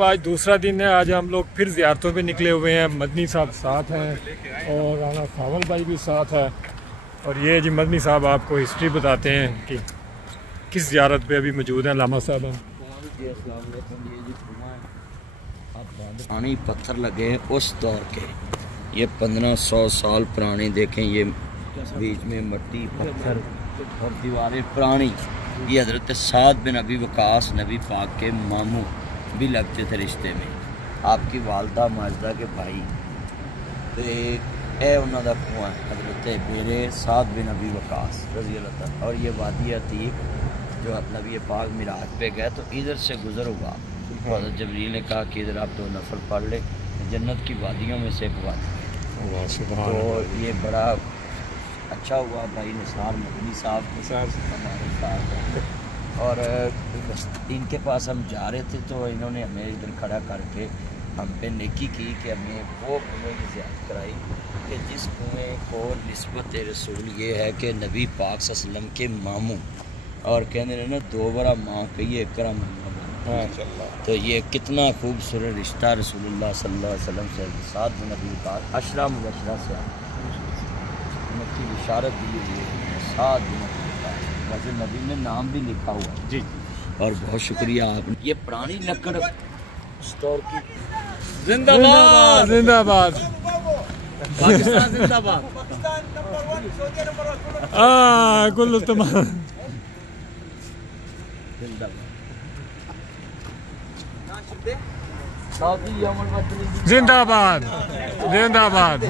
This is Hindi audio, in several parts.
आज दूसरा दिन है। आज हम लोग फिर ज़ियारतों पे निकले हुए हैं। मदनी साहब साथ हैं और राना सावल भाई भी साथ है। और ये जी मदनी साहब आपको हिस्ट्री बताते हैं कि किस ज़ियारत पे अभी मौजूद हैं। लामा साहब हैं। पुरानी पत्थर लगे हैं उस दौर के, ये 1500 साल पुराने। देखें ये बीच में मट्टी पत्थर और दीवारें पुरानी। ये हज़रत साद बिन अबी वकास नबी पाक के मामू भी लगते थे रिश्ते में, आपकी वालदा माजदा के भाई। तो ये उन्होंने कुआं है हज़रत बेरे साद बिन अबी वकास रज़ी अल्लाह तआला। और ये वादी अतीक जो नबी पाक मिराज पे गए तो इधर से गुज़र हुआ। हज़रत जबरील ने कहा कि इधर आप 2 नफल पढ़ ले, जन्नत की वादियों में से एक वादी है। तो ये बड़ा अच्छा हुआ भाई निसार मदनी साहब हमारे साथ। और इनके पास हम जा रहे थे तो इन्होंने हमें इधर खड़ा करके हम पे नेकी की कि हमें वो कुएँ की ज़ियारत कराई कि जिस कुएँ को निस्बत रसूल ये है कि नबी पाक सल्लल्लाहु अलैहि वसल्लम के मामू और कहने ना 2 बड़ा माँ कहिए करम। तो ये कितना खूबसूरत रिश्ता रसूलुल्लाह सल्लल्लाहु अलैहि वसल्लम से साथ में नबी पाक अशरा मुबशरा से की इशारत दी हुई है। साथ वैसे नबी ने नाम भी लिखा हुआ है जी। और बहुत शुक्रिया आपने। ये पुरानी लकड़ स्टोर की। जिंदाबाद जिंदाबाद पाकिस्तान जिंदाबाद। कुल्लू तमाम जिंदाबाद जिंदाबाद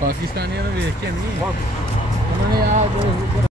पाकिस्तानियों ने देख के नहीं उन्होंने